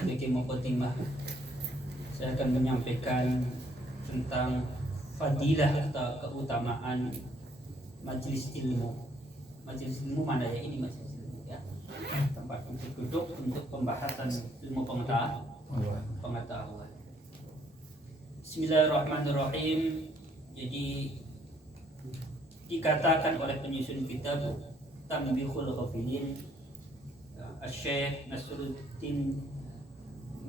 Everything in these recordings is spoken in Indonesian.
sebagai muqaddimah saya akan menyampaikan tentang fadilah atau keutamaan majelis ilmu. Majelis ilmu mana ya, ini majelis ilmu ya, tempat untuk duduk untuk pembahasan ilmu pengetahuan. Bismillahirrahmanirrahim. Jadi dikatakan oleh penyusun kitab Tanbihul Ghafilin Syekh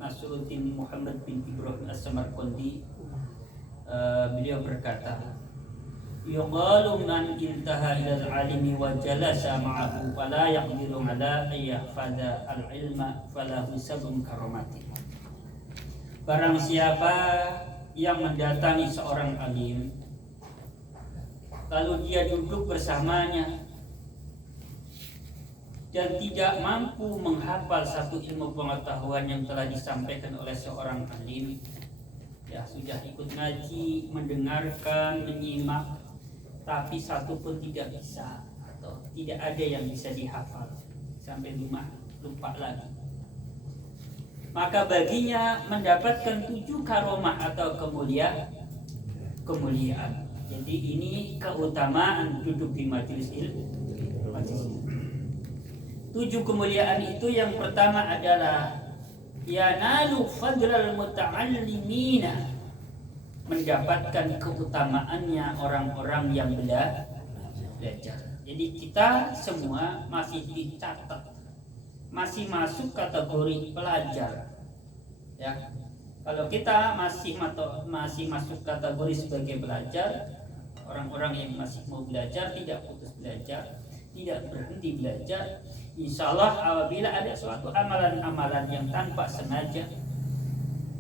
Nasruddin Muhammad bin Ibrahim As-Samarqandi, beliau berkata, yuqalu man intaha ilal alimi wa jalasa ma'ahu fala yaqdiru ala ayyahfadha al-ilma falahu sabun karamati. Barang siapa yang mendatangi seorang alim lalu dia duduk bersamanya dan tidak mampu menghafal satu ilmu pengetahuan yang telah disampaikan oleh seorang alim, ya sudah ikut ngaji, mendengarkan, menyimak, tapi satu pun tidak bisa atau tidak ada yang bisa dihafal sampai lupa lagi, maka baginya mendapatkan 7 karomah atau kemuliaan. Jadi ini keutamaan duduk di majelis ilmu. 7 kemuliaan itu, yang pertama adalah yanalu fadlal muta'allimina, mendapatkan keutamaannya orang-orang yang belajar. Jadi kita semua masih dicatat, masih masuk kategori pelajar. Ya, kalau kita masih masuk kategori sebagai pelajar, orang-orang yang masih mau belajar, tidak putus belajar, tidak berhenti belajar, insya Allah apabila ada suatu amalan-amalan yang tanpa sengaja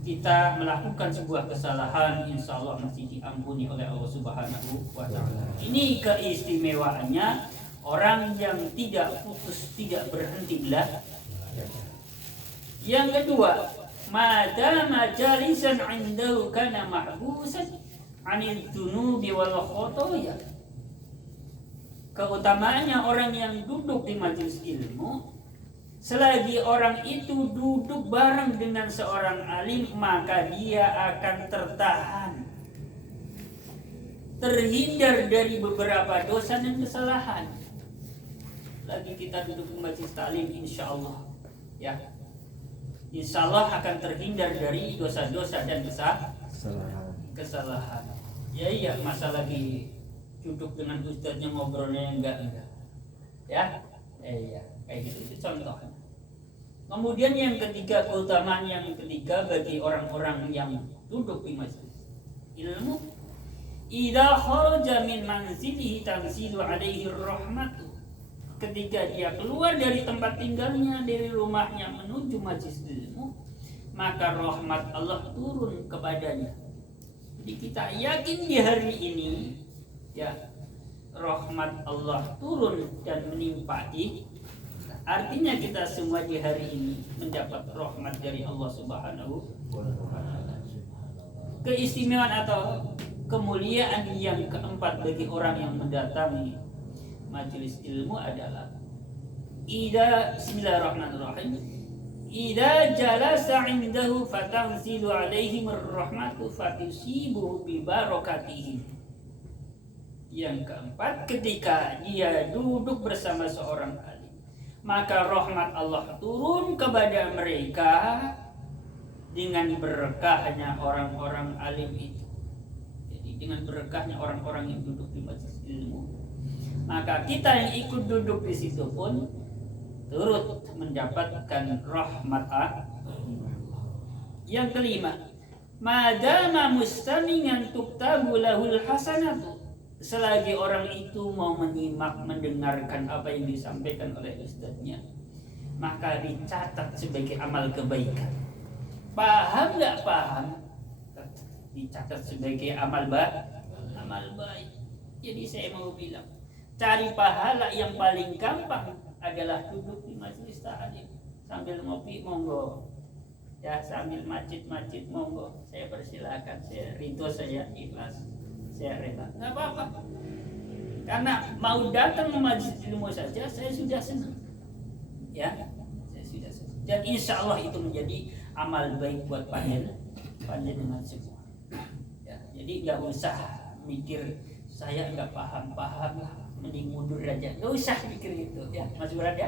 kita melakukan sebuah kesalahan, insya Allah masih diampuni oleh Allah Subhanahu wa Ta'ala. Ini keistimewaannya orang yang tidak putus, tidak berhenti belajar. Yang kedua, madama jalisan indahu kana mahbusan 'anil dunubi wal khotoya. Keutamaannya orang yang duduk di majelis ilmu, selagi orang itu duduk bareng dengan seorang alim, maka dia akan tertahan, terhindar dari beberapa dosa dan kesalahan. Lagi kita duduk di majelis taklim, insya Allah ya, insya Allah akan terhindar dari dosa-dosa dan kesalahan. Ya iya, masa lagi duduk dengan ustadznya ngobrolnya enggak ya, iya kayak gitu, itu contoh. Kemudian yang ketiga, keutamaan yang ketiga bagi orang-orang yang duduk di majelis ilmu, idza kharaja min manzilihi tanzilu alaihi rahmatu, ketika dia keluar dari tempat tinggalnya, dari rumahnya menuju majelis ilmu, maka rahmat Allah turun kepadanya. Jadi kita yakin di hari ini ya, rahmat Allah turun dan menimpa di, artinya kita semua di hari ini mendapat rahmat dari Allah Subhanahu wa Ta'ala. Keistimewaan atau kemuliaan yang keempat bagi orang yang mendatangi majelis ilmu adalah bismillahirrahmanirrahim, idza jalasa indahu fatanzilu alaihim ar-rahmatu fatusibu bi barakatihim. Yang keempat, ketika dia duduk bersama seorang alim, maka rahmat Allah turun kepada mereka dengan berkahnya orang-orang alim itu. Jadi dengan berkahnya orang-orang yang duduk di majelis ilmu, maka kita yang ikut duduk di situ pun turut mendapatkan rahmat Allah. Yang kelima, madama mustamingan tuktabu lahul hasanatu, selagi orang itu mau menyimak, mendengarkan apa yang disampaikan oleh ustadznya, maka dicatat sebagai amal kebaikan. Paham nggak paham? Dicatat sebagai amal baik. Jadi saya mau bilang, cari pahala yang paling gampang adalah duduk di majelis taklim sambil ngopi, monggo. Ya, sambil macit monggo. Saya persilakan, saya ridho, saya ikhlas, saya rela, nggak apa-apa. Karena mau datang ke majelis ilmu saja saya sudah senang. Ya, saya sudah senang. Dan insya Allah itu menjadi amal baik buat panjenengan semua. Ya, jadi nggak usah mikir saya nggak paham lah, mending mundur aja. Nggak usah mikir itu ya, Mas Burhan ya.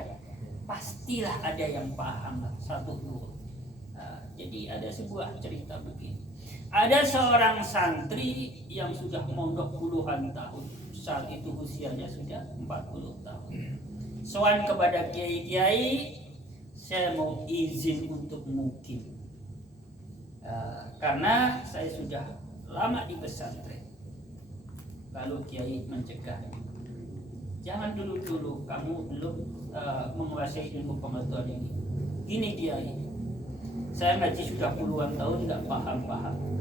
Pastilah ada yang paham lah, satu dua. Jadi ada sebuah cerita begini. Ada seorang santri yang sudah mondok puluhan tahun. Saat itu usianya sudah 40 tahun. Soal kepada kiai-kiai, saya mau izin untuk mukif. Karena saya sudah lama di pesantren. Lalu kiai mencegah, jangan dulu kamu belum menguasai ilmu pengetahuan ini. Gini kiai, saya ngaji sudah puluhan tahun nggak paham.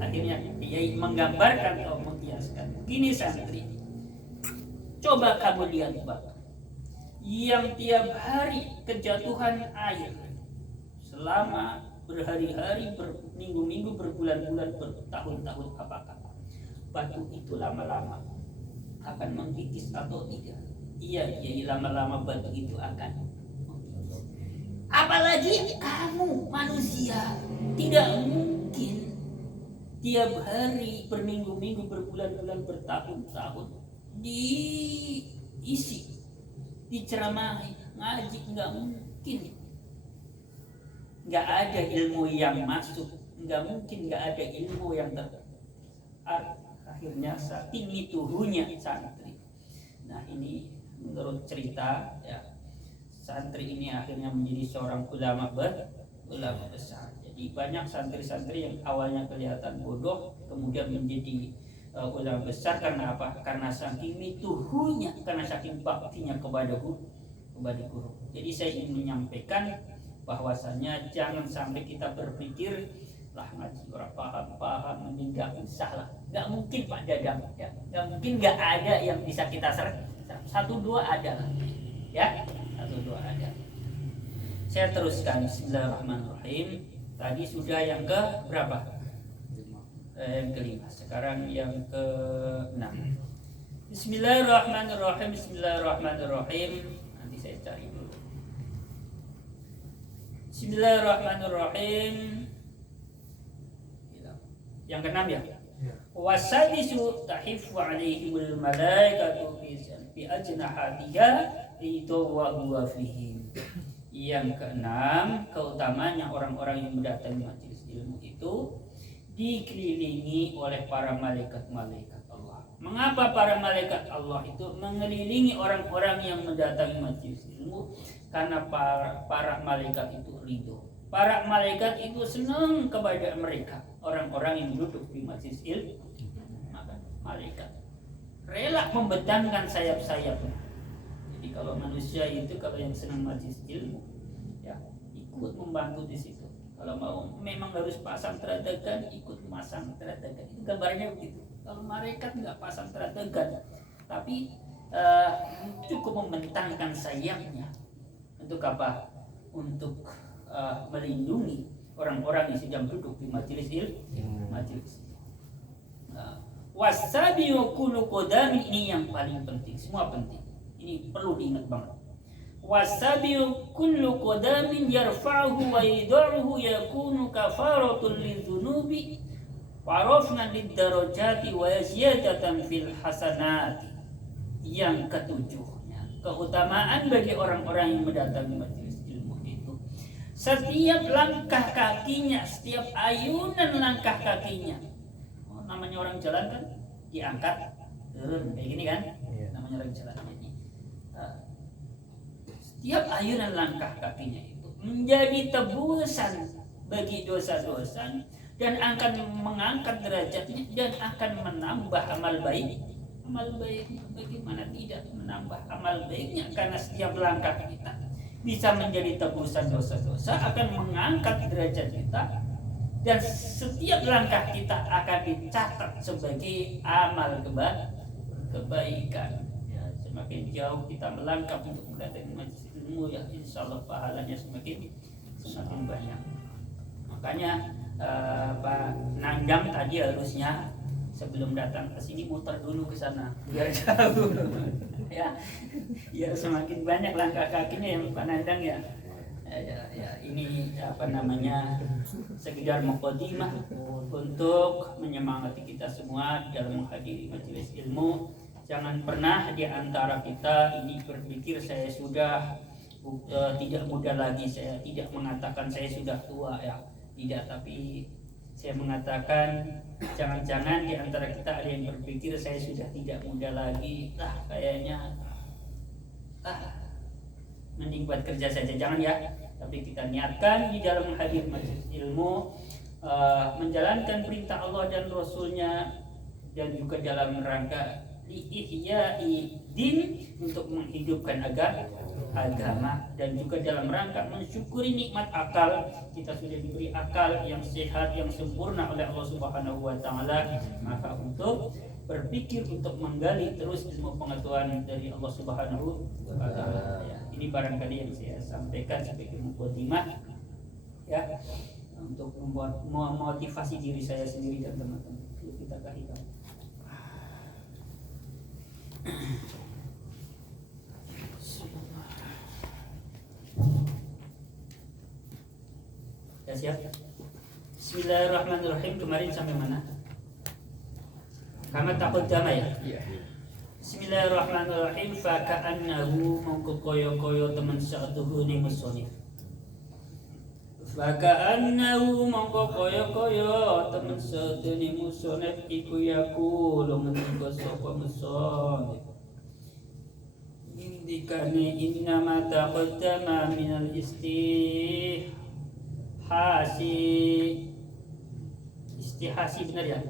Akhirnya kiai menggambarkan atau mengkiaskan. Gini santri, coba kamu lihat Pak, yang tiap hari kejatuhan air selama berhari-hari, berminggu-minggu, berbulan-bulan, bertahun-tahun, apakah batu itu lama-lama akan mengkikis atau tidak? Iya, lama-lama batu itu akan mengkikis. Apalagi kamu manusia, tidak mungkin tiap hari, berminggu-minggu, berbulan-bulan, bertahun-tahun diisi, diceramahi, ngaji, nggak mungkin. Nggak ada ilmu yang masuk, nggak mungkin nggak ada ilmu yang akhirnya saking ituhunya santri. Nah ini menurut cerita ya, santri ini akhirnya menjadi seorang ulama besar. Jadi banyak santri-santri yang awalnya kelihatan bodoh kemudian menjadi ulama besar. Karena apa? Karena saking ituhunya, karena saking baktinya kepada guru. Jadi saya ingin menyampaikan bahwasanya jangan sampai kita berpikir lah ngaji orang paham ini nggak usah lah, nggak mungkin Pak Dadang ya, nggak mungkin, nggak ada yang bisa kita serang. Satu dua ada lah ya, satu dua ada. Saya teruskan. Bismillahirrahmanirrahim. Tadi sudah yang ke berapa? Yang kelima. Sekarang yang ke 6. Bismillahirrahmanirrahim. Nanti saya cari dulu. Bismillahirrahmanirrahim. Yang keenam ya. Wasadisu tahifu alaihimul malaikatu bi ajnahatiha litawwa fihim. Yang keenam, keutamanya orang-orang yang mendatangi majelis ilmu itu dikelilingi oleh para malaikat-malaikat Allah. Mengapa para malaikat Allah itu mengelilingi orang-orang yang mendatangi majelis ilmu? Karena para malaikat itu ridho. Para malaikat itu senang kepada mereka, orang-orang yang duduk di majelis ilmu. Maka malaikat rela membentangkan sayap-sayapnya. Jadi kalau manusia itu, kalau yang senang majelis ilmu ya ikut membantu di situ. Kalau mau memang harus pasang teradegan, ikut memasang teradegan. Itu gambarnya begitu. Kalau malaikat nggak pasang teradegan, tapi cukup membentangkan sayapnya. Untuk apa? Untuk melindungi orang-orang yang sedang duduk di majelis ilmu. Wasabiu kullu qadamin, ini yang paling penting, semua penting. Ini perlu diingat banget. Wasabiu kullu qadamin yarfa'uhu wa yad'uhu yakunu kafaratul lidzunubi wa raf'an lid-darajati wa ziyadatan fil hasanati. Yang ketujuhnya, keutamaan bagi orang-orang yang mendatangi majelis ilmu itu, setiap langkah kakinya, setiap ayunan langkah kakinya, namanya orang jalan kan diangkat turun kayak gini kan, namanya orang jalan ini. Setiap ayunan langkah kakinya itu menjadi tebusan bagi dosa-dosa dan akan mengangkat derajatnya dan akan menambah amal baik. Amal baik, bagaimana tidak menambah amal baiknya? Karena setiap langkah kita bisa menjadi tebusan dosa-dosa, akan mengangkat derajat kita, dan setiap langkah kita akan dicatat sebagai amal kebaikan. Ya, semakin jauh kita melangkah untuk mendatangi majelis ilmu, ya insya Allah pahalanya semakin banyak. Makanya Pak Nandang tadi harusnya sebelum datang ke sini muter dulu ke sana biar jauh ya, biar semakin banyak langkah kakinya yang Pak Nandang ya. Ini apa namanya, sekedar mukadimah untuk menyemangati kita semua dalam menghadiri majelis ilmu. Jangan pernah di antara kita ini berpikir saya sudah tidak muda lagi. Saya tidak mengatakan saya sudah tua ya, tidak, tapi saya mengatakan jangan-jangan di antara kita ada yang berpikir saya sudah tidak muda lagi, kayaknya mending buat kerja saja. Jangan ya, tapi kita niatkan di dalam hadir majelis ilmu menjalankan perintah Allah dan Rasulnya, dan juga dalam rangka ihya'i din, untuk menghidupkan agama, dan juga dalam rangka mensyukuri nikmat akal. Kita sudah diberi akal yang sehat, yang sempurna oleh Allah Subhanahu wa taala, maka untuk berpikir untuk menggali terus ilmu pengetahuan dari Allah Subhanahu wa taala. Ini barangkali yang saya sampaikan sebagai mukadimah ya, untuk membuat memotivasi diri saya sendiri dan teman-teman. Kita kasih tahu. Ya, siap. Bismillahirrahmanirrahim. Kemarin sampai mana? Kama taqaddama ya. Bismillahirrahmanirrahim. Fa ka'annahu mongko koyo-koyo teman sa'atuhu ni musonif. Fa ka'annahu mongko koyo-koyo teman sa'atuhu ni musonif iku yaqulu ngendika sapa musonif. Indikane innama taqaddama minal istihasi benar ya?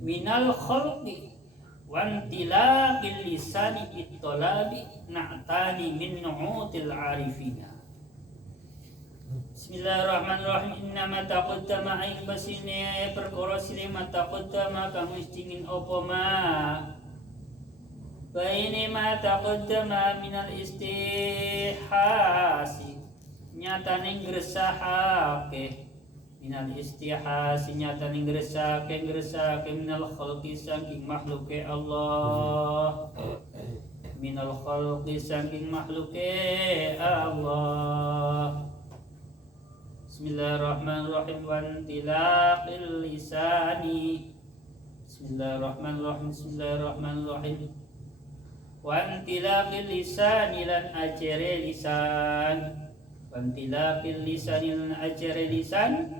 Minal khalqi wantilaqil lisani bittalabi na'tani min nu'util arifina. Bismillahirrahmanirrahim. Innama taqaddama aing basine perkara silema taqaddama kamu istingin opo ma baini ma taqaddama minal istihasi nyatane ngresahake minal istihasi nyatane ngresahake minal khalqi saking makhluke Allah, minal khalqi saking makhluke Allah. Bismillahirrahmanirrahim. Wantilaqil lisani. Bismillahirrahmanirrahim. Wantilaqil lisani lan ajere lisan. Wantilaqil lisani lan ajere lisan.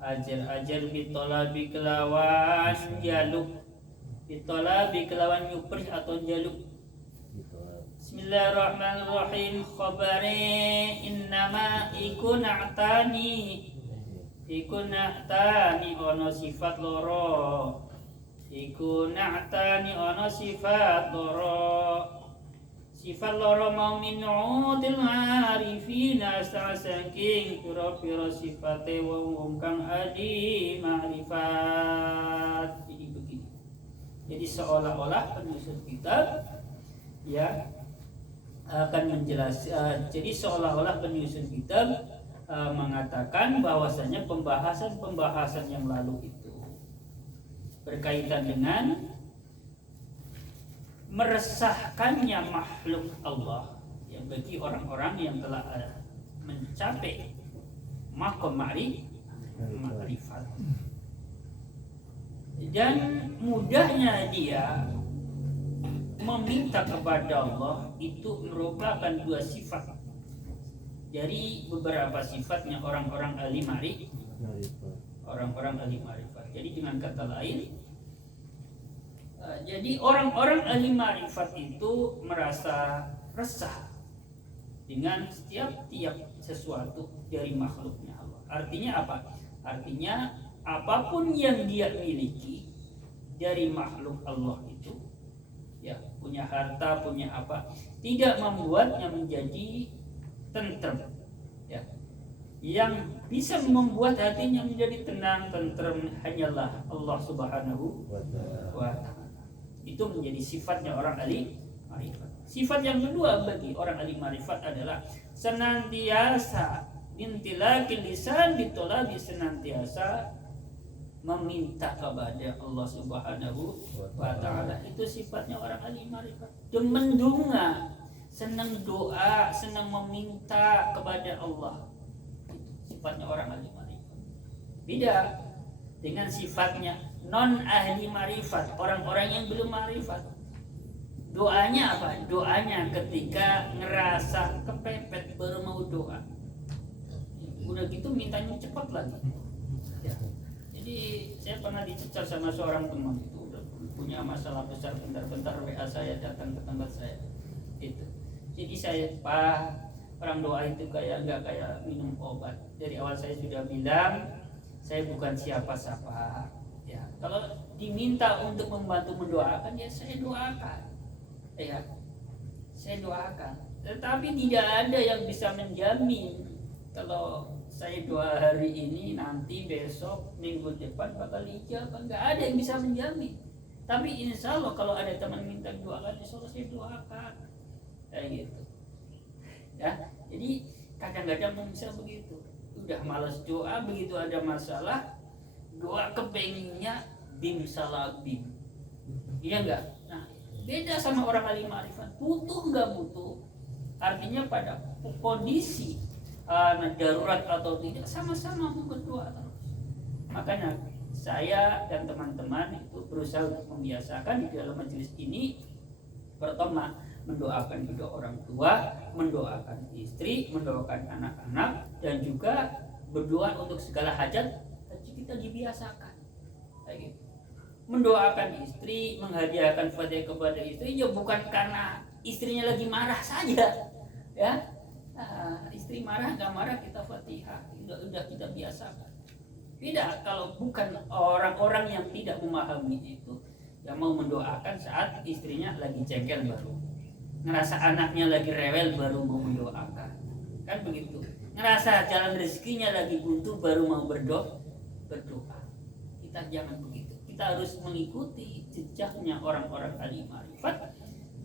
Ajar bitolabi kelawan jaluk, bitolabi kelawan nyupris atau jaluk. Bismillahirrahmanirrahim. Khabari innama iku na'tani ono sifat loro. Iku na'tani ono sifat loro. Sifat loro mau minu'udil ma'rifina saking pira-pira sifate wong kang adi ma'rifat. Jadi begini. Jadi seolah-olah penyusun kitab ya akan menjelaskan. Jadi seolah-olah penyusun kitab mengatakan bahwasanya pembahasan yang lalu itu berkaitan dengan meresahkannya makhluk Allah ya, bagi orang-orang yang telah mencapai maqam ma'rifat, dan mudahnya dia meminta kepada Allah itu merupakan dua sifat dari beberapa sifatnya orang-orang ahli ma'rifat. Jadi dengan kata lain, jadi orang-orang ahli ma'rifat itu merasa resah dengan setiap sesuatu dari makhluknya Allah. Artinya apa? Artinya apapun yang dia miliki dari makhluk Allah itu, ya punya harta, punya apa, tidak membuatnya menjadi tentrem. Ya, yang bisa membuat hatinya menjadi tenang, tentrem hanyalah Allah Subhanahu wa Ta'ala. Itu menjadi sifatnya orang ahli ma'rifat. Sifat yang kedua bagi orang ahli ma'rifat adalah senantiasa intilaqil lisan bitolabi, senantiasa meminta kepada Allah Subhanahu wa Ta'ala. Itu sifatnya orang ahli ma'rifat. Demendunga senang doa, senang meminta kepada Allah. Itu sifatnya orang ahli marifat. Beda dengan sifatnya non ahli marifat, orang-orang yang belum marifat. Doanya apa? Doanya ketika ngerasa kepepet baru mau doa. Udah gitu mintanya cepat lagi. Ya. Jadi saya pernah dicecar sama seorang teman itu udah punya masalah besar, bentar-bentar WA saya datang ke tempat saya. Itu. Jadi saya orang doa itu nggak kayak minum obat. Dari awal saya sudah bilang saya bukan siapa-siapa. Ya, kalau diminta untuk membantu mendoakan ya saya doakan. Ya, saya doakan. Tetapi tidak ada yang bisa menjamin kalau saya doa hari ini nanti besok minggu depan bakal ijabah. Nggak ada yang bisa menjamin. Tapi insya Allah kalau ada teman minta doakan, insya Allah saya doakan. Kayak gitu. Ya, jadi kadang-kadang bisa begitu. Udah malas doa, begitu ada masalah, doa kepenginnya bim salah bim. Iya enggak? Nah, beda sama orang ahli marifat. Butuh enggak butuh? Artinya pada kondisi darurat atau tidak sama-sama berdoa terus. Makanya saya dan teman-teman itu berusaha untuk membiasakan di dalam majelis ini pertama mendoakan kedua orang tua, mendoakan istri, mendoakan anak-anak, dan juga berdoa untuk segala hajat. Kita dibiasakan kayak gitu. Mendoakan istri, menghadiahkan fatihah kepada istri ya bukan karena istrinya lagi marah saja, ya. Istri marah nggak marah kita fatihah, udah kita biasakan. Tidak, kalau bukan orang-orang yang tidak memahami itu, yang mau mendoakan saat istrinya lagi jengkel baru, ngerasa anaknya lagi rewel baru mau mendoakan, kan begitu. Ngerasa jalan rezekinya lagi buntu baru mau berdoa. Kita jangan begitu. Kita harus mengikuti jejaknya orang-orang ahli marifat.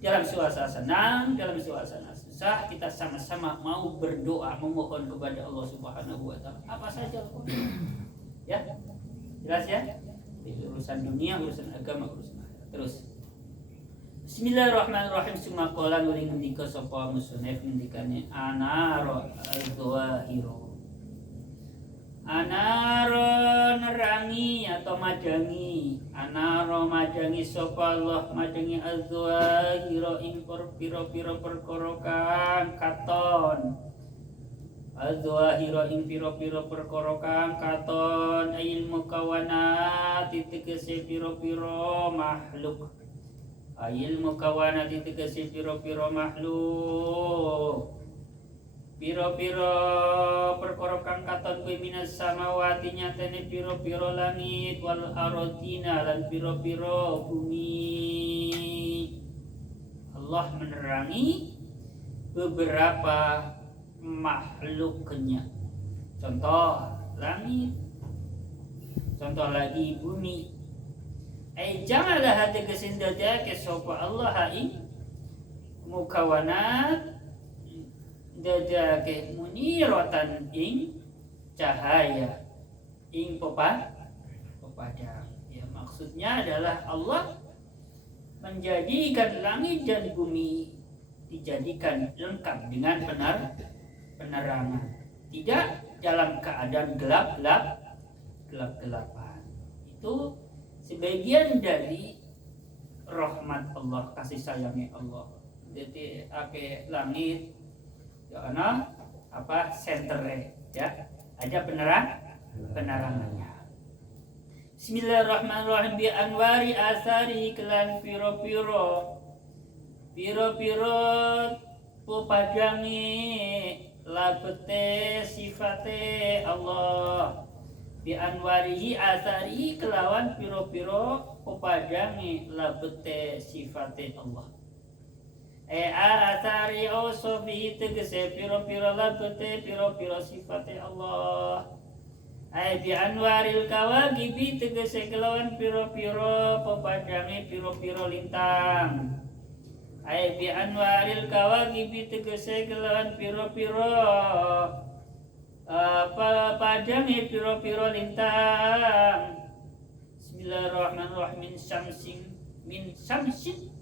Dalam suasana senang, dalam suasana susah, kita sama-sama mau berdoa, memohon kepada Allah Subhanahu wa taala. Apa saja ya? Jelas ya? Itu urusan dunia, urusan agama, urusan akhirat. Terus Bismillahirrahmanirrahim. Summa qala nuring ngendika sapa musannif ngendikane anaro al-zawahiro. Anaro nerangi atau madangi, anaro madangi sapa Allah madangi al-zawahiro ing pira-pira perkara kang katon. Al-zawahiro ing pira-pira perkara kang katon ilmu kawanat tegese pira-pira makhluk. Ilmu kawanat tegese pira-pira makhluk. Piro-piro perkara kang katon kuwi minas samawati nyatane piro-piro langit wal ardina lan piro-piro bumi. Allah menerangi beberapa makhluknya. Contoh langit, contoh lagi bumi. Janganlah hati kesindada ke sapa Allah ing mukawanat dadake muniratan ing cahaya ing pepadang. Ya, maksudnya adalah Allah menjadikan langit dan bumi dijadikan lengkap dengan penerangan, tidak dalam keadaan gelap-gelapan. Itu sebagian dari rahmat Allah, kasih sayangnya Allah. Jadi langit karena senternya ya ada penerangannya. Bismillahirrahmanirrahim. Bi anwari asari kelan piro-piro pepadangi labete sifate Allah. Bi anwarihi asari kelawan piro-piro pepadangi labete sifate Allah. Asari osofi tegese piro-piro labete piro-piro sifate Allah. Bi anwaril kawagibi tegese kelawan piro-piro pepadangi piro-piro lintang. Bi anwaril kawagibi tegese kelawan piro-piro pepadangi piro-piro lintang. Bismillahirrahmanirrahim. Min syamsin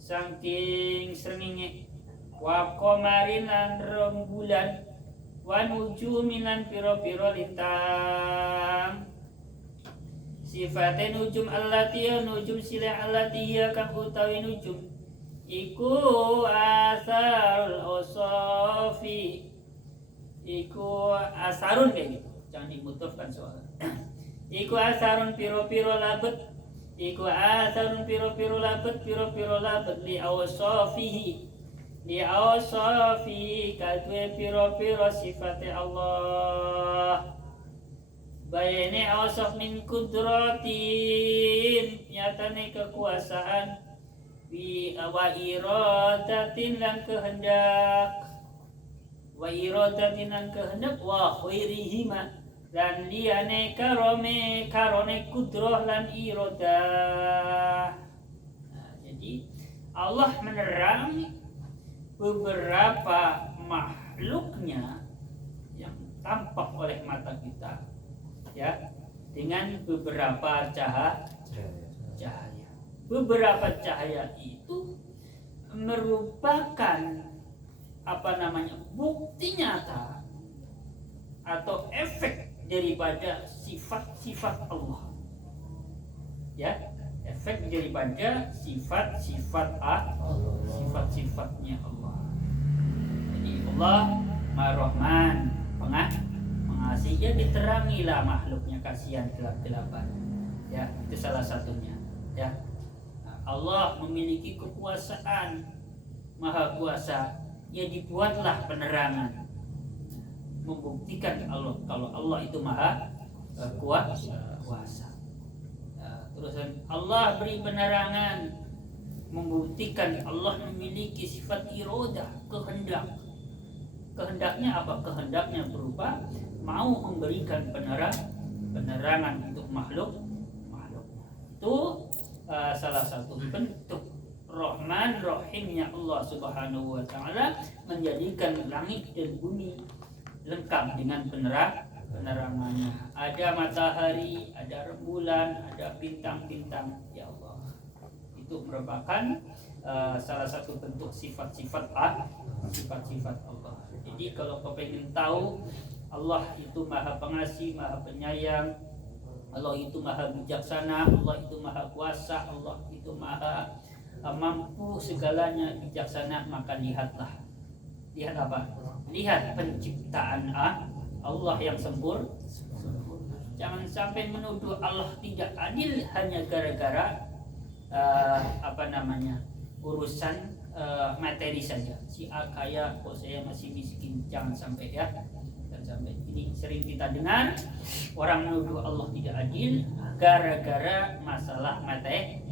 saking srengenge wa qamarin lan rembulan, wa nujumin lan piro-piro lintang. Sifatin nujum allati nujum sila allati ya kang utawi nujum iku asarul usofi, iku asarun kayak gitu, jangan dimutofkan soalnya. Iku asarun piro-piro labet, iku asarun piro-piro labet, piro-piro labet li awsofihi, li awsofihi kadwe piro-piro sifatnya Allah. Bayane awsaf min kudratin, nyatane kekuasaan, wa iradatin lan kehendak, wa iradatin lan kehendak, wa khairihima lan liyane karone kudroh lan iradah. Nah, jadi Allah menerangi beberapa makhluknya yang tampak oleh mata kita, ya, dengan beberapa cahaya. Beberapa cahaya itu merupakan bukti nyata atau efek daripada sifat-sifat Allah, ya, efek daripada sifat-sifatnya Allah. Jadi Allah Ar-Rahman, pengasih, ya, diterangilah makhluknya, kasihan gelap-gelapan, ya, itu salah satunya, ya. Allah memiliki kekuasaan, maha kuasa, ya, dibuatlah penerangan membuktikan kalau Allah itu maha kuasa. Terus Allah beri penerangan membuktikan Allah memiliki sifat iradah, kehendak. Kehendaknya apa? Kehendaknya berupa mau memberikan penerangan untuk makhluk. Itu salah satu bentuk Rahman Rahimnya Allah Subhanahu wa taala, menjadikan langit dan bumi lengkap dengan penerangannya. Ada matahari, ada rembulan, ada bintang-bintang, ya Allah. Itu merupakan salah satu bentuk sifat-sifat Allah. Jadi kalau kau pengen tahu Allah itu maha pengasih, maha penyayang, Allah itu maha bijaksana, Allah itu maha kuasa, Allah itu maha mampu segalanya, bijaksana, maka lihatlah. Lihat apa? Lihat penciptaan Allah yang sempurna. Jangan sampai menuduh Allah tidak adil hanya gara-gara urusan materi saja. Si A kaya, kok saya masih miskin. Jangan sampai, ya. Sampai ini sering kita dengar orang menuduh Allah tidak adil gara-gara masalah materi.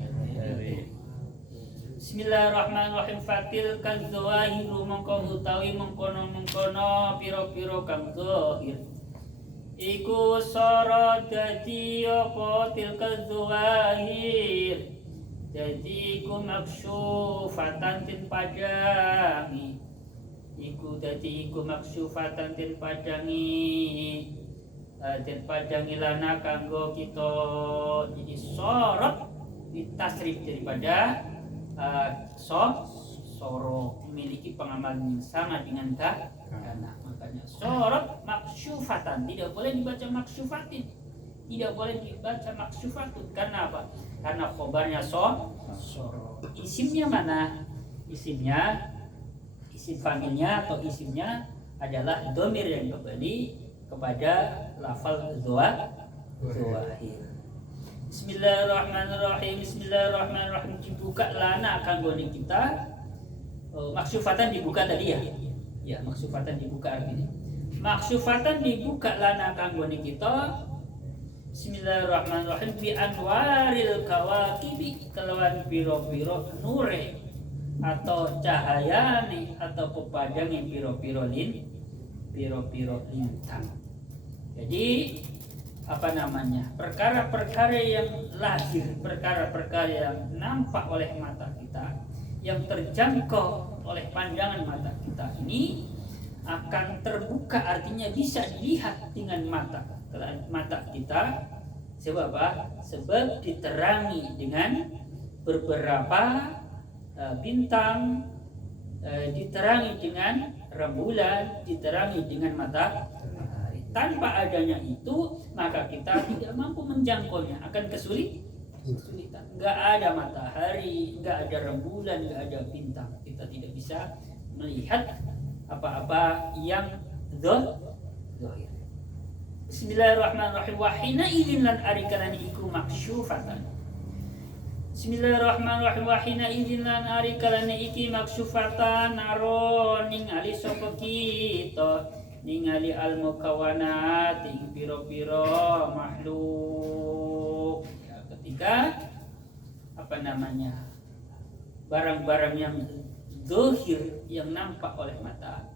Bismillahirrahmanirrahim. Fatil kan zawahiru mongko utawi mengkono piro-piro kang zahir iku sara dadi apa tilka zawahir, dadi iku maksyufatan tin padangi, iku dadi iku maksyufatan tin padangi lana kanggo kita. Jadi sorot ditasrif daripada soro, memiliki pengamalan yang sama dengan kana. Makanya sorot maksyufatan, tidak boleh dibaca maksyufatin, tidak boleh dibaca maksyufatun. Karena apa? Karena khobarnya soro. Isimnya mana? Isim familnya atau isimnya adalah domir yang kembali kepada lafal zawahir. Bismillahirrahmanirrahim. Bismillahirrahmanirrahim. Dibuka lana kanggo kita. Maksufatan dibuka tadi, ya. Ya, maksufatan dibuka artinya. Maksufatan dibuka lana kanggo kita. Bismillahirrahmanirrahim. Bi anwaril kawakibi, kelawan piro-piro nure atau cahayane atau pepadange piro-piro lintang. Jadi perkara-perkara yang lahir, perkara-perkara yang nampak oleh mata kita, yang terjangkau oleh pandangan mata kita ini akan terbuka, artinya bisa dilihat dengan mata kita. Sebab apa? Sebab diterangi dengan beberapa bintang, diterangi dengan rembulan, diterangi dengan matahari. Tanpa adanya itu, maka kita tidak mampu menjangkaunya, akan kesulitan. Nggak ada matahari, nggak ada rembulan, nggak ada bintang, kita tidak bisa melihat apa-apa yang zahir. Bismillahirrahmanirrahim. Wa hina idzin lan arikalan iku maksyufatan. Bismillahirrahmanirrahim. Wa hina idzin lan arikalan iki maksyufatan naro ningali sapa kita ningali al mukawanat ing pira-pira makhluk. Ya, ketika barang-barang yang zahir yang nampak oleh mata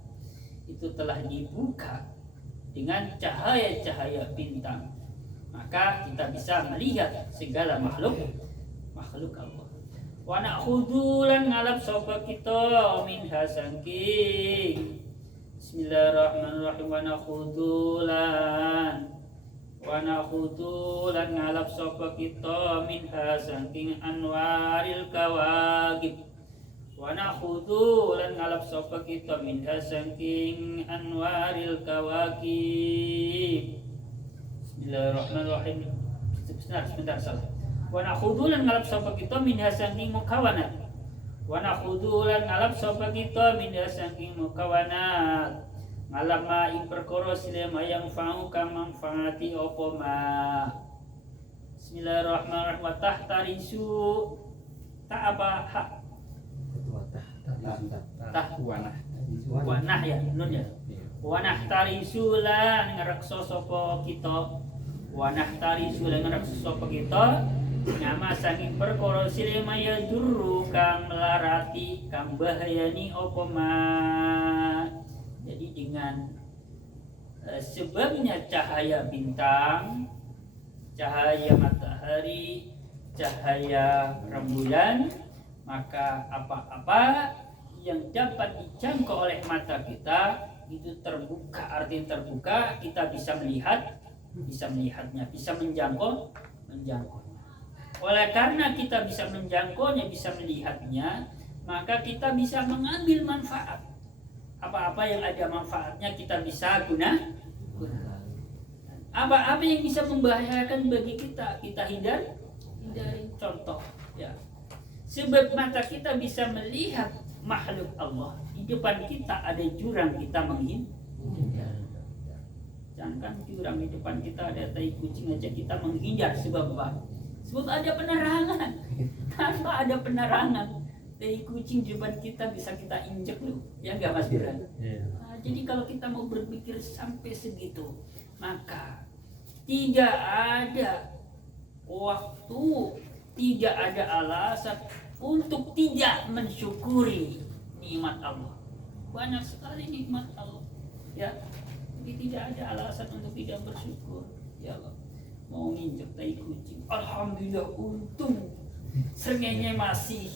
itu telah dibuka dengan cahaya-cahaya bintang, maka kita bisa melihat segala makhluk Allah. Wa na'khudhu lan ngalap sapa kita minha sangking. Bismillahirrahmanirrahim. Wa na'khudhu lan ngalap sapa kita minha sangking anwaril kawakib. Wa na'khudhu lan ngalap sapa kita minha sangking anwaril kawakib. Bismillahirrahmanirrahim. Sebentar salah. Wa na'khudhu lan ngalap sapa kita minha sangking mukawanat. Wa na'khudhu lan ngalap sapa kita minha sangking mukawanat. Ngalap ma ing perkara silema yang fa'u kang manfaati apa ma. Bismillahirrahmanirrahim. Wa tahtarisu ta apa ha wanah ya nun ya. Wanah tarisulan ngerekso sapa kita. Wanah tarisulan ngerekso sapa kita nyama saking perkara silema ya duru kang melarati kang bahayani apa ma. Jadi dengan sebabnya cahaya bintang, cahaya matahari, cahaya rembulan, maka apa-apa yang dapat dijangkau oleh mata kita itu terbuka, artinya terbuka, kita bisa melihatnya, bisa menjangkaunya. Oleh karena kita bisa menjangkaunya, bisa melihatnya, maka kita bisa mengambil manfaat. Apa-apa yang ada manfaatnya kita bisa gunakan. Apa-apa yang bisa membahayakan bagi kita hindari. Contoh ya. Sebab mata kita bisa melihat makhluk Allah. Di depan kita ada jurang, kita menghindar. Jangan jurang di depan kita ada tai kucing aja kita menghindar. Sebab apa? Sebab ada penerangan. Tanpa ada penerangan, tai kucing di depan kita bisa kita injek loh. Ya enggak Mas Biran? Nah, jadi kalau kita mau berpikir sampai segitu, maka tidak ada waktu, tidak ada alasan untuk tidak mensyukuri nikmat Allah. Banyak sekali nikmat Allah. Ya, jadi tidak ada alasan untuk tidak bersyukur. Ya Allah, mau nginjek tai kucing, alhamdulillah untung serengenge masih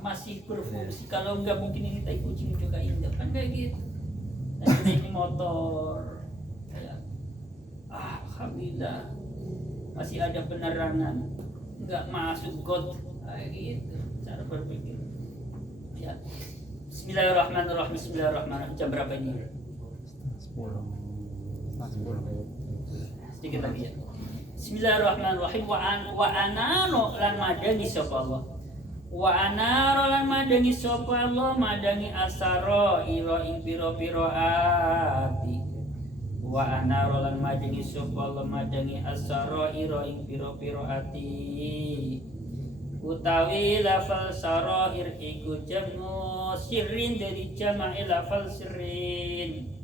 masih berfungsi. Kalau enggak mungkin ini tai kucing juga injek kan kayak gitu. Dan ini motor. Ya. Alhamdulillah masih ada penerangan, nggak masuk got kayak gitu cara berpikir. Ya. Bismillahirrahmanirrahim. Bismillahirrahmanirrahim. Jam berapa ini? 10. Sedikit lagi ya. Bismillahirrahmanirrahim. Wa anano lan madangi sapa Allah. Wa anaro lan madangi sapa Allah madangi asaro ira ing pira-pira ati. Wa anaro lan madangi sapa Allah madangi asaro ira ing pira-pira ati. Utawi lafal sarair iku jamu sirrin dari jama'i lafal sirrin.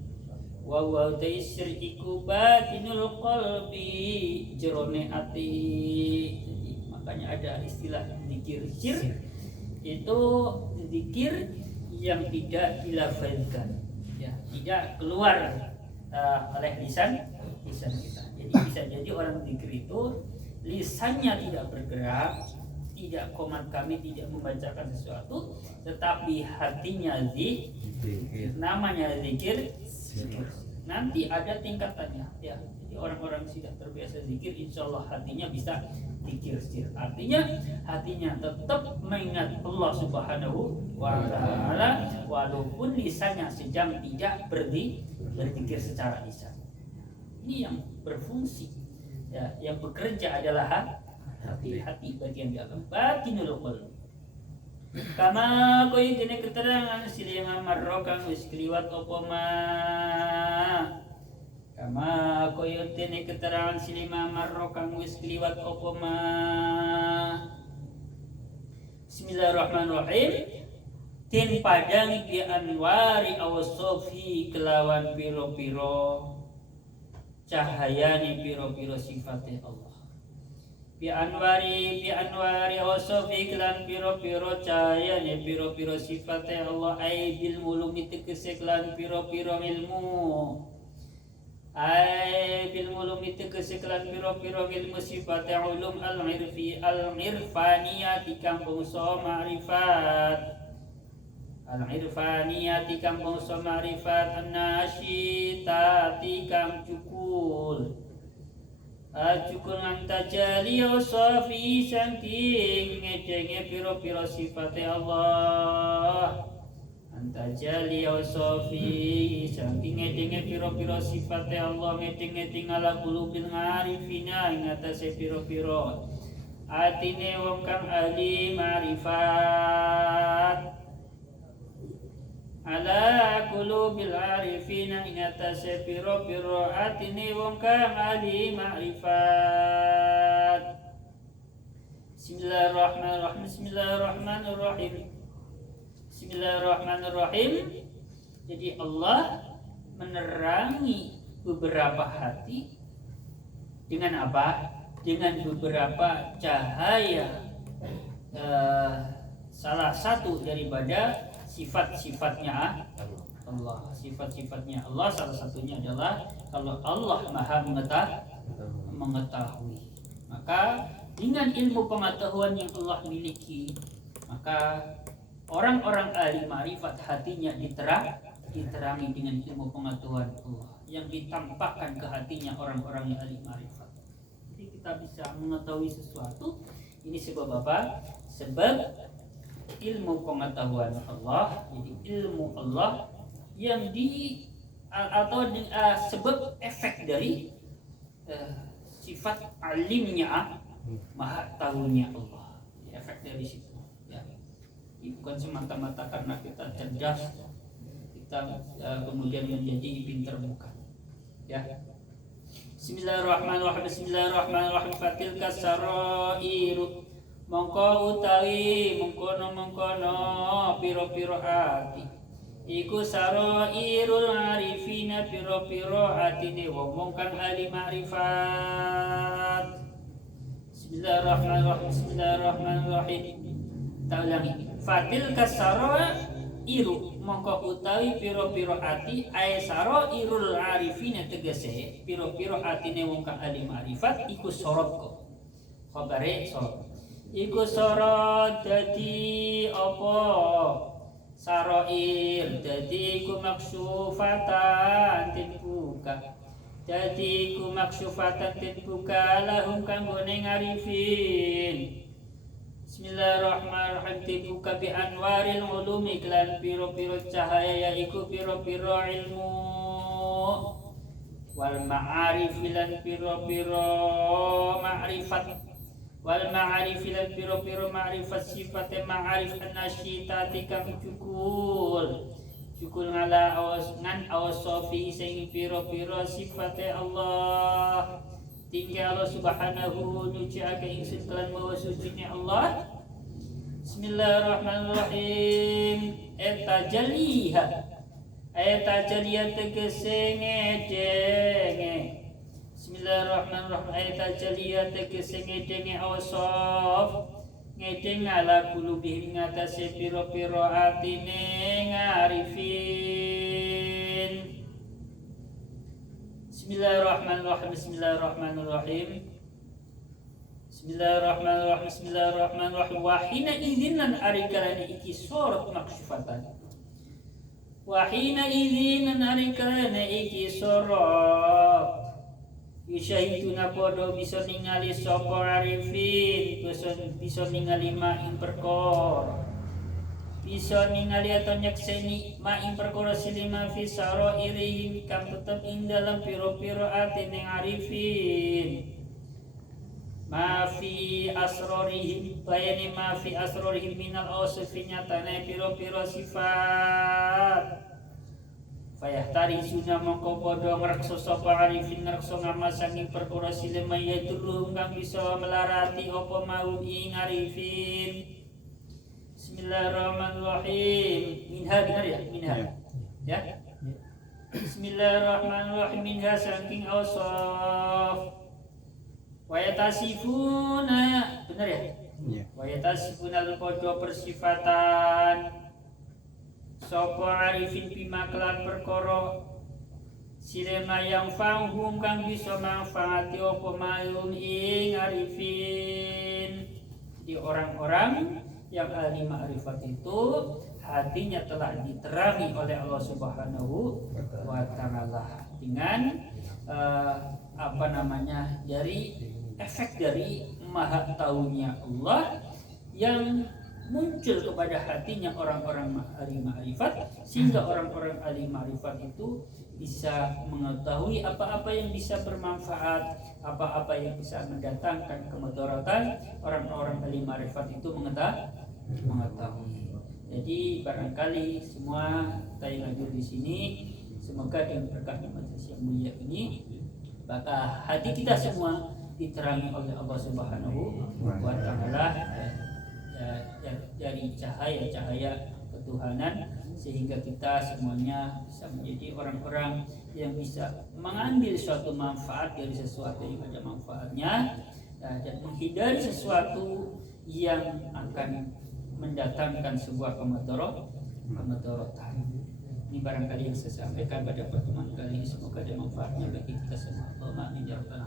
Wa wa taisir iku batinul qalbi jerone ati. Jadi makanya ada istilah zikir sir, itu zikir yang tidak dilafazkan, ya, tidak keluar oleh lisan kita. Jadi bisa jadi orang zikir itu lisannya tidak bergerak, tidak komat kami tidak membacakan sesuatu, tetapi hatinya zikir, namanya zikir. nanti ada tingkatannya ya. Jadi orang-orang sudah terbiasa zikir, insya Allah hatinya bisa zikir. Artinya hatinya tetap mengingat Allah Subhanahu wa Ta'ala, walaupun lisannya sedang tidak berzikir secara lisan. Ini yang berfungsi ya, yang bekerja adalah hati bagian dalam, batinul qalb. Kama koy dene keterangan silima marro kang wis kliwat apa ma. Kama koy dene keterangan silima marro kang wis kliwat apa ma. Bismillahirrahmanirrahim. Tin padang bi anwari awsofi kelawan piro-piro cahayane piro-piro sifatnya Allah. Bi anwari wasofi klan piro-piro cahayane piro-piro sifate Allah, ay bil mulumi tegese klan piro-piro ilmu, ay bil mulumi tegese klan piro-piro ilmu sifate ulum al-irfaniyati kang bangsa ma'rifat, al-irfaniyati kang bangsa ma'rifat, an-nasyitati kang cukul, cukul antajali sofi saking ngedenge piro-piro sifate Allah, antajali sofi saking ngedenge piro-piro sifate Allah, ngedeng-ngedeng ala qulubil ngarifina ing atase piro-piro atine wong kang ahli ma'rifat, ala qulubil arifina ing atase piro-piro atine wong kang ahli ma'rifat. Bismillahirrahmanirrahim. Jadi Allah menerangi beberapa hati dengan apa? Dengan beberapa cahaya, salah satu daripada sifat-sifatnya Allah. Sifat-sifatnya Allah salah satunya adalah kalau Allah Maha mengetahui. Maka dengan ilmu pengetahuan yang Allah miliki, maka orang-orang ahli ma'rifat hatinya diterangi dengan ilmu pengetahuan Allah yang ditampakkan ke hatinya orang-orang yang ahli ma'rifat. Jadi kita bisa mengetahui sesuatu. Ini sebab apa? Sebab ilmu pengetahuan Allah. Jadi ilmu Allah yang sebab efek dari sifat alimnya, maha tahunya Allah. Efek dari situ ya. Ini bukan semata-mata karena kita cerdas, kita kemudian menjadi pintar, bukan ya. Bismillahirrahmanirrahim. Fatilka sarairu, mongko utawi mengkono piro-piro hati iku sarairul arifina, piro-piro atine wong kang ahli ma'rifat. Bismillahirrahmanirrahim. Taulangi. Fatilka sarairu, mongko utawi piro-piro ati, ay sarairul arifina tegese piro-piro atine wong kang ahli ma'rifat iku sorotko. Khabare sorot. Iku sorot dadi apa? Saroir dadi iku maksufatan tinbuka. Dadi iku maksufatan tinbuka lahum kanggone ngarifin. Bismillahirrahmanirrahim. Tinbuka bi anwaril ulumi klan piro-piro cahaya yaiku piro-piro ilmu, wal ma'arif lan piro-piro ma'rifat, wal ma'arif lan piro-piro ma'rifat sifate ma'arif an-nasyitati kang cukul ngala awasofi sing piro-piro sifate Allah. Tinggi Allah Subhanahu nyuciake ingsun kelan mawa sucine Allah. Bismillahirrahmanirrahim. Eta jaliha tegese ngedenge. Bismillahirrahmanirrahim. Ayat jaliyah tegese ngedenge awsaf, ngedeng ala qulubi ing atase piro-piro atine ngarifin. Bismillahirrahmanirrahim. Wa hina idzinan arikalani iki surat maksufatan. Wahina idzin nalikana iki sorot yusyahiduna podo bisa ningali sapa arifin bisa ningali ma ing perkara bisa ningali atau nyakseni ma ing perkara silima fi sarairihim kang tetep ing dalam piro-piro atine arifin ma fi asrarihim bayani ma fi asrarihim minal awsifi nyatane piro-piro sifat fayahtari suna mongko podo ngrekso sapa arifin ngrekso ngamasang perkara silema yadulung kang bisa melarati apa mau ing arifin. Bismillahirrahmanirrahim. Minha benar ya? Minha. Ya. Bismillahirrahmanirrahim. Minha saking awsaf wa yatasifuna benar ya? Iya. Wa yatasifuna al-podo persifatan sapa arifin bima kelan perkara silema yang fahum kang bisa manfaati apa mayum ing arifin. Di orang-orang yang ahli ma'rifat itu hatinya telah diterangi oleh Allah Subhanahu wa taala dengan dari efek dari maha taunya Allah yang muncul kepada hatinya orang-orang ahli ma'rifat sehingga orang-orang ahli ma'rifat itu bisa mengetahui apa-apa yang bisa bermanfaat, apa-apa yang bisa mendatangkan kemudaratan. Orang-orang ahli ma'rifat itu mengetahui. Jadi barangkali semua kita yang hadir di sini semoga dengan berkah majelis yang mulia ini maka hati kita semua diterangi oleh Allah Subhanahu wa taala dari cahaya-cahaya ketuhanan sehingga kita semuanya bisa menjadi orang-orang yang bisa mengambil suatu manfaat dari sesuatu yang ada manfaatnya dan menghindari sesuatu yang akan mendatangkan sebuah kemudaratan. Ini barangkali yang saya sampaikan pada pertemuan kali ini, semoga ada manfaatnya bagi kita semua. Amin ya rabbal alamin.